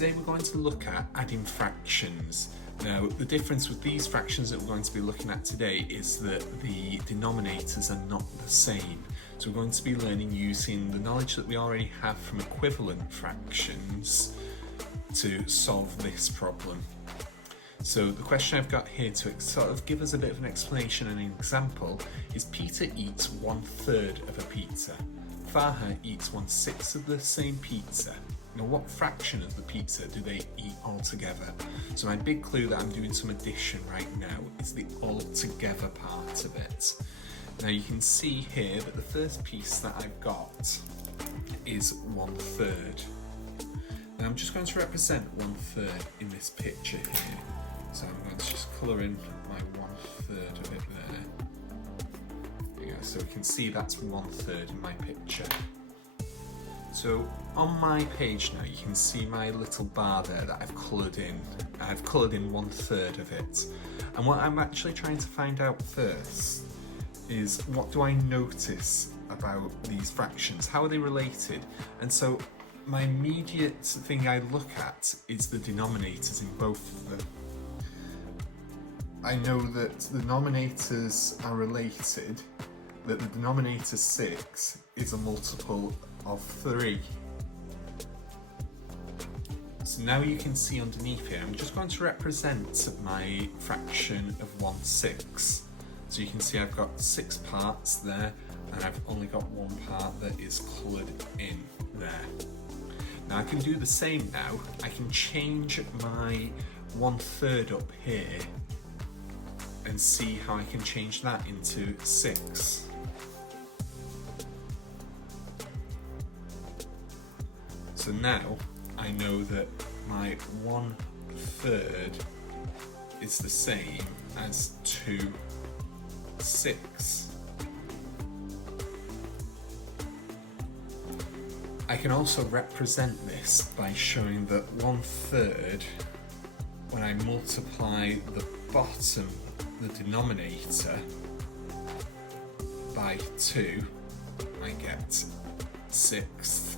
today we're going to look at adding fractions. Now, the difference with these fractions that we're going to be looking at today is that the denominators are not the same. So we're going to be learning using the knowledge that we already have from equivalent fractions to solve this problem. So the question I've got here to sort of give us a bit of an explanation and an example is Peter eats 1/3 of a pizza. Farha eats 1/6 of the same pizza. Now, what fraction of the pizza do they eat altogether? So my big clue that I'm doing some addition right now is the altogether part of it. Now you can see here that the first piece that I've got is 1/3. Now I'm just going to represent 1/3 in this picture here. So I'm going to just colour in my 1/3 of it there. There you go. So we can see that's 1/3 in my picture. So on my page now, you can see my little bar there that I've coloured in. I've coloured in 1/3 of it. And what I'm actually trying to find out first is what do I notice about these fractions? How are they related? And so my immediate thing I look at is the denominators in both of them. I know that the denominators are related, that the denominator 6 is a multiple of 3. So now you can see underneath here, I'm just going to represent my fraction of 1/6. So you can see I've got 6 parts there, and I've only got 1 part that is coloured in there. Now I can do the same now. I can change my 1/3 up here and see how I can change that into 6. So now I know that my 1/3 is the same as 2/6. I can also represent this by showing that 1/3, when I multiply the bottom, the denominator, by 2, I get 1/6.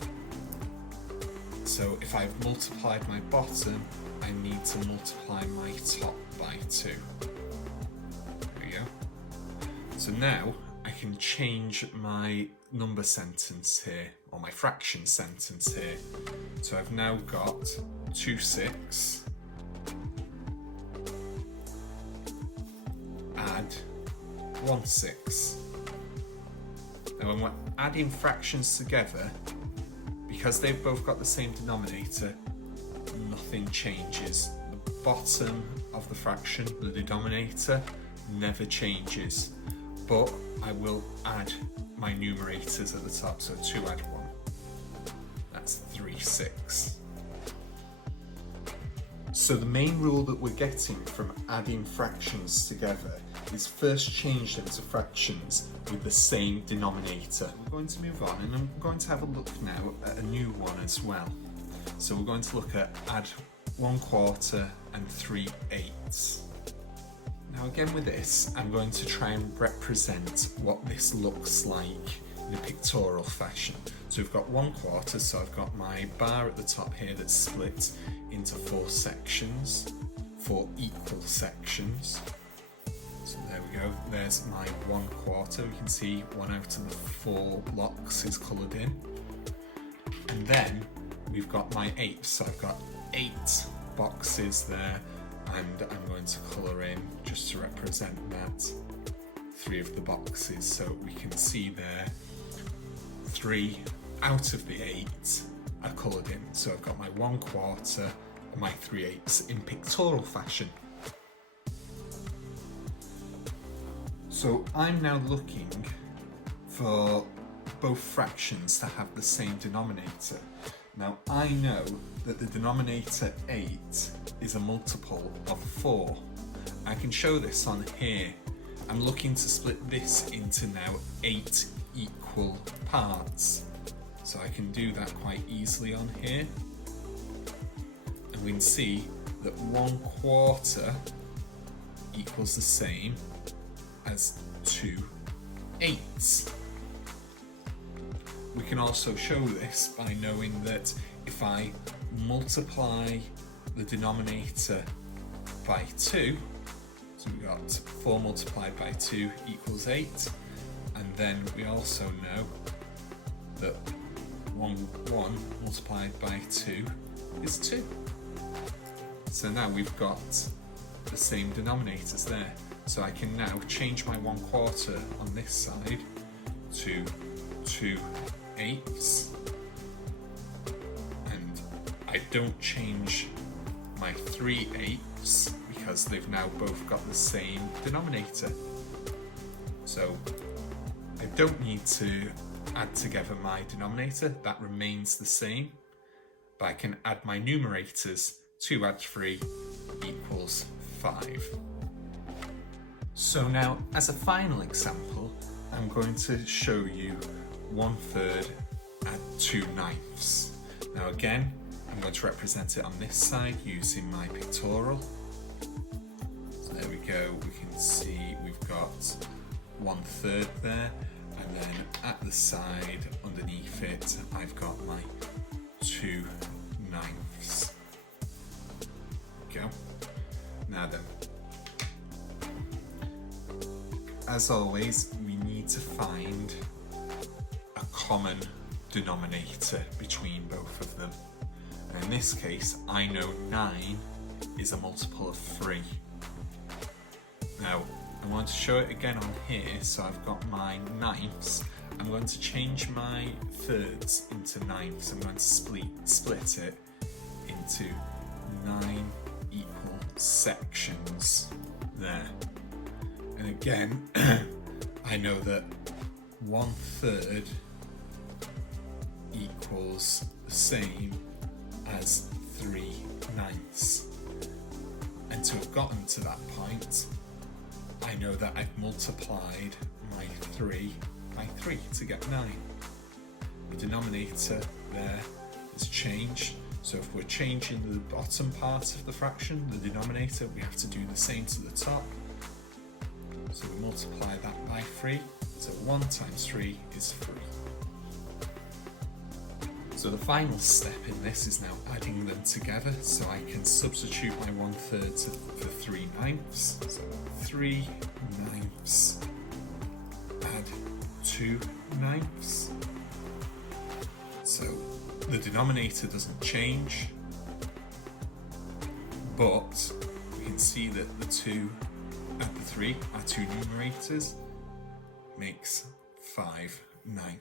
So if I've multiplied my bottom, I need to multiply my top by 2. There we go. So now I can change my number sentence here, or my fraction sentence here. So I've now got 2/6 add 1/6. Now when we're adding fractions together, because they've both got the same denominator, nothing changes. The bottom of the fraction, the denominator, never changes. But I will add my numerators at the top, so 2 add 1. That's 3/6. So the main rule that we're getting from adding fractions together is first change them to fractions with the same denominator. We're going to move on, and I'm going to have a look now at a new one as well. So we're going to look at add 1/4 and 3/8. Now again with this, I'm going to try and represent what this looks like in a pictorial fashion. So we've got 1/4, so I've got my bar at the top here that's split into 4 sections, 4 equal sections. So there we go, there's my 1/4. We can see 1 out of the 4 blocks is coloured in. And then we've got my 8, so I've got 8 boxes there, and I'm going to colour in, just to represent that, 3 of the boxes. So we can see there 3 out of the 8 are coloured in. So I've got my 1/4 and my 3/8 in pictorial fashion. So I'm now looking for both fractions to have the same denominator. Now I know that the denominator 8 is a multiple of 4. I can show this on here. I'm looking to split this into now 8 equal parts. So I can do that quite easily on here. And we can see that 1/4 equals the same as 2/8. We can also show this by knowing that if I multiply the denominator by 2. So we got 4 multiplied by 2 equals 8. And then we also know that 1 multiplied by 2 is 2. So now we've got the same denominators there. So I can now change my 1/4 on this side to 2/8. And I don't change my 3/8 because they've now both got the same denominator. So I don't need to add together my denominator, that remains the same, but I can add my numerators. 2 add 3 equals 5. So now, as a final example, I'm going to show you 1/3 add 2/9. Now again, I'm going to represent it on this side using my pictorial. So there we go, we can see we've got 1/3 there, and then at the side underneath it I've got my 2/9. Go. Now then, as always, we need to find a common denominator between both of them. And in this case, I know 9 is a multiple of 3. Now, I want to show it again on here, so I've got my 9ths. I'm going to change my thirds into 9ths. I'm going to split it into 9 equal sections there. And again, I know that 1/3 equals the same as 3/9. And to have gotten to that point, I know that I've multiplied my 3 by 3 to get 9. The denominator there is changed. So if we're changing the bottom part of the fraction, the denominator, we have to do the same to the top. So we multiply that by 3. So 1 times 3 is 3. So the final step in this is now adding them together. So I can substitute my 1/3 for 3/9. So 3/9 add 2/9. So the denominator doesn't change, but we can see that the 2 and the 3, our two numerators, makes 5/9.